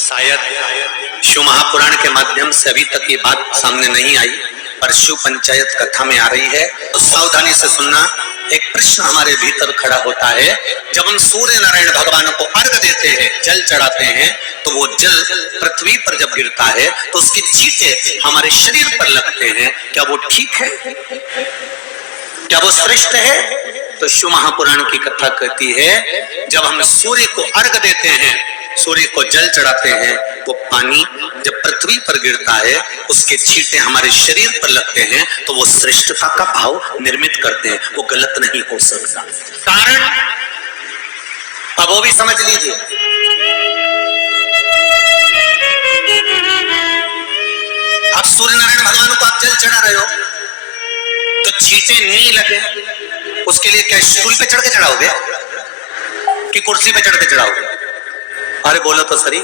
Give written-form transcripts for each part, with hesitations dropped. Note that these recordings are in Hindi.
शायद शिव महापुराण के माध्यम से अभी तक ये बात सामने नहीं आई, पर शिव पंचायत कथा में आ रही है, तो सावधानी से सुनना। एक प्रश्न हमारे भीतर खड़ा होता है, जब हम सूर्य नारायण भगवान को अर्घ देते हैं, जल चढ़ाते हैं, तो वो जल पृथ्वी पर जब गिरता है तो उसके छींटे हमारे शरीर पर लगते हैं। क्या वो ठीक है? क्या वो श्रेष्ठ है? तो शिव महापुराण की कथा कहती है, जब हम सूर्य को अर्घ देते हैं, सूर्य को जल चढ़ाते हैं, वो पानी जब पृथ्वी पर गिरता है, उसके छींटे हमारे शरीर पर लगते हैं, तो वो श्रेष्ठता का भाव निर्मित करते हैं। वो गलत नहीं हो सकता। कारण अब वो भी समझ लीजिए। अब सूर्य नारायण भगवान को आप जल चढ़ा रहे हो, तो छींटे नहीं लगे, उसके लिए क्या स्टूल पे चढ़ के चढ़ाओगे कि कुर्सी पे चढ़ के चढ़ाओगे? अरे बोलो तो सही।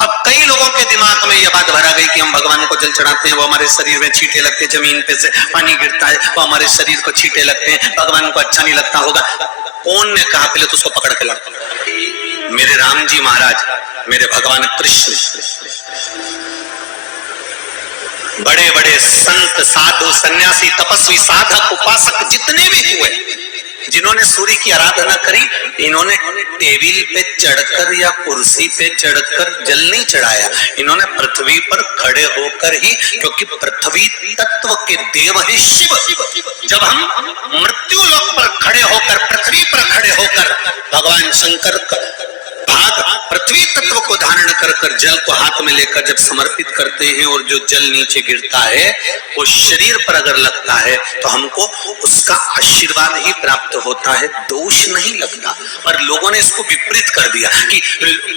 अब कई लोगों के दिमाग में यह बात भरा गई कि हम भगवान को जल चढ़ाते हैं, वो हमारे शरीर में छींटे लगते हैं, जमीन पे से पानी गिरता है, वो हमारे शरीर को छींटे लगते हैं, भगवान को अच्छा नहीं लगता होगा। कौन ने कहा? पहले तो उसको पकड़ के ला। मेरे राम जी महाराज, मेरे भगवान कृष्ण, बड़े बड़े संत, साधु, सन्यासी, तपस्वी, साधक, उपासक जितने भी हुए, जिन्होंने सूर्य की आराधना करी, इन्होंने टेबल पे चढ़कर या कुर्सी पे चढ़कर जल नहीं चढ़ाया, इन्होंने पृथ्वी पर खड़े होकर ही, क्योंकि पृथ्वी तत्व के देव है शिव। जब हम मृत्यु लोक पर खड़े होकर, पृथ्वी पर खड़े होकर भगवान शंकर भाग पृथ्वी तत्व को धारण कर कर जल को हाथ में लेकर जब समर्पित करते हैं, और जो जल नीचे गिरता है वो शरीर पर अगर लगता है तो हमको उसका आशीर्वाद ही प्राप्त होता है, दोष नहीं लगता। और लोगों ने इसको विपरीत कर दिया। कि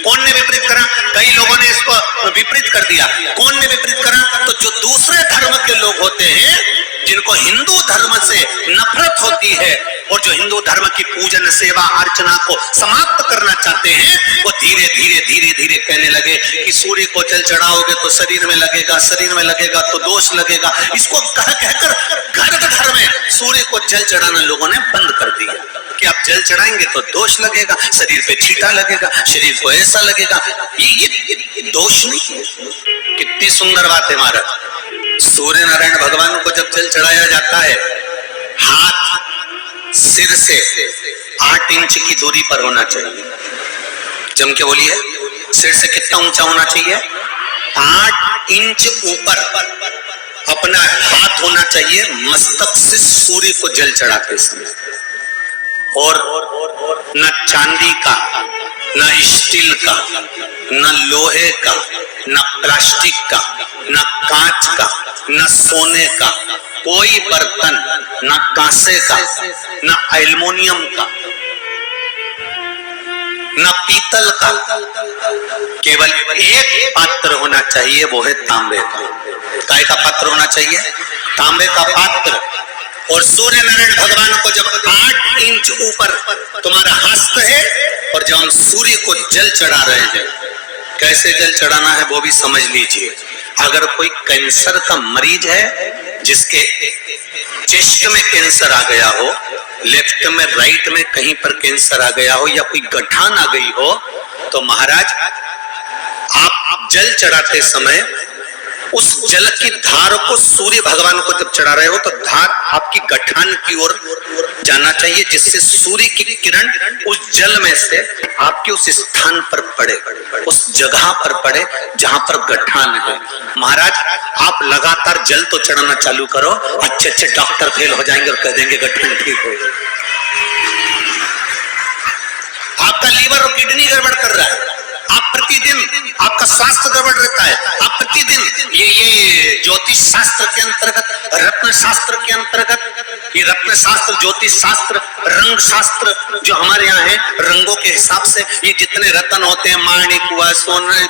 कौन ने विपरीत करा? कई लोगों ने इसको विपरीत कर दिया। कौन ने विपरीत करा? तो जो दूसरे धर्म के लोग होते हैं, जिनको हिंदू धर्म से नफरत होती है और जो हिंदू धर्म की पूजन, सेवा, अर्चना को समाप्त करना चाहते हैं, वो धीरे धीरे धीरे धीरे कहने लगे कि सूर्य को जल चढ़ाओगे तो शरीर में लगेगा, शरीर में लगेगा तो दोष लगेगा। इसको कह कहकर घर घर में सूर्य को जल चढ़ाना लोगों ने बंद कर दिया कि आप जल चढ़ाएंगे तो दोष लगेगा, शरीर पे छींटा लगेगा, शरीर को ऐसा लगेगा। ये दोष नहीं। कितनी सुंदर बात है महाराज। सूर्य नारायण भगवान को जब जल चढ़ाया जाता है, हाथ सिर से 8 इंच की दूरी पर होना चाहिए। जम के बोलिए, सिर से कितना ऊंचा होना चाहिए? 8 इंच ऊपर अपना हाथ होना चाहिए मस्तक से सूर्य को जल चढ़ाते समय। और न चांदी का, न स्टील का, न लोहे का, न प्लास्टिक का, न कांच का, न सोने का कोई बर्तन, न कांसे का, न एल्युमिनियम का, न पीतल का, केवल एक पात्र होना चाहिए, वो है तांबे का। काय का पात्र होना चाहिए? तांबे का पात्र। और सूर्य नारायण भगवान को जब 8 इंच ऊपर तुम्हारा हस्त है, और जब हम सूर्य को जल चढ़ा रहे हैं, कैसे जल चढ़ाना है वो भी समझ लीजिए। अगर कोई कैंसर का मरीज है, जिसके चेस्ट में कैंसर आ गया हो, लेफ्ट में, राइट में कहीं पर कैंसर आ गया हो, या कोई गठान आ गई हो, तो महाराज आप जल चढ़ाते समय उस जल की धार को सूर्य भगवान को जब चढ़ा रहे हो, तो धार आपकी गठान की ओर जाना चाहिए, जिससे सूर्य की किरण उस जल में से आपके उस स्थान पर पड़े, उस जगह पर पड़े जहां पर गठान है। महाराज आप लगातार जल तो चढ़ाना चालू करो, अच्छे अच्छे डॉक्टर फेल हो जाएंगे और कह देंगे गठान ठीक हो गई। आपका लीवर और किडनी गड़बड़ कर रहा है, आप प्रतिदिन, आपका स्वास्थ्य गड़बड़ रहता है, आप प्रतिदिन ये ज्योतिष शास्त्र के अंतर्गत, रत्न शास्त्र के अंतर्गत, ये रत्न शास्त्र, ज्योतिष शास्त्र, रंग शास्त्र जो हमारे यहाँ है, रंगों के हिसाब से ये जितने रत्न होते हैं, माणिक हुआ, सोना,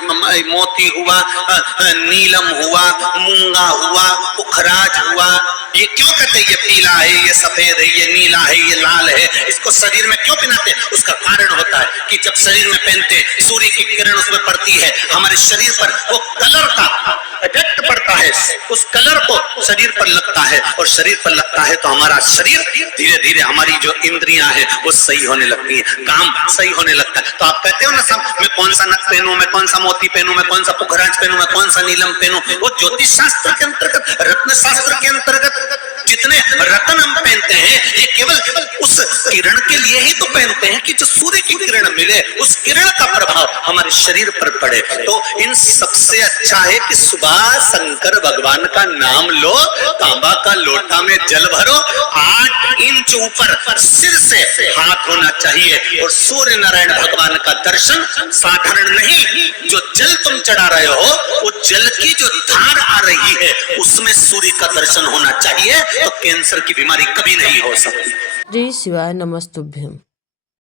मोती हुआ, नीलम हुआ, मूंगा हुआ, पुखराज हुआ, ये क्यों कहते हैं ये पीला है, ये सफेद है, ये नीला है, ये लाल है, इसको शरीर में क्यों पहनाते हैं? उसका कारण होता है कि जब शरीर में पहनते हैं सूर्य की किरण उसमें पड़ती है, हमारे शरीर पर वो कलर का इफेक्ट पड़ता है, उस कलर को शरीर पर लगता है और शरीर पर लगता है तो हमारा शरीर धीरे धीरे, हमारी जो इंद्रियां हैं वो सही होने लगती है, काम सही होने लगता है। तो आप कहते हो ना सब, मैं कौन सा नथ पहनूं, मैं कौन सा मोती पहनूं, मैं कौन सा पुखराज पहनूं, मैं कौन सा नीलम पहनूं, वो ज्योतिष शास्त्र के अंतर्गत, रत्न शास्त्र के अंतर्गत जितने रत्न हम पहनते हैं ये केवल उस किरण के लिए ही तो पहनते हैं कि जो सूर्य की किरण मिले, उस किरण का प्रभाव हमारे शरीर पर पड़े। तो इन सबसे अच्छा है कि सुबह शंकर भगवान का नाम लो, तांबा का लोटा में जल भरो, 8 इंच ऊपर सिर से हाथ होना चाहिए और सूर्य नारायण भगवान का दर्शन साधारण नहीं, जो जल तुम चढ़ा रहे हो वो जल की जो धार आ रही है उसमें सूर्य का दर्शन होना चाहिए, तो कैंसर की बीमारी कभी नहीं हो सकती। श्री शिवाय नमस्तुभ्यम।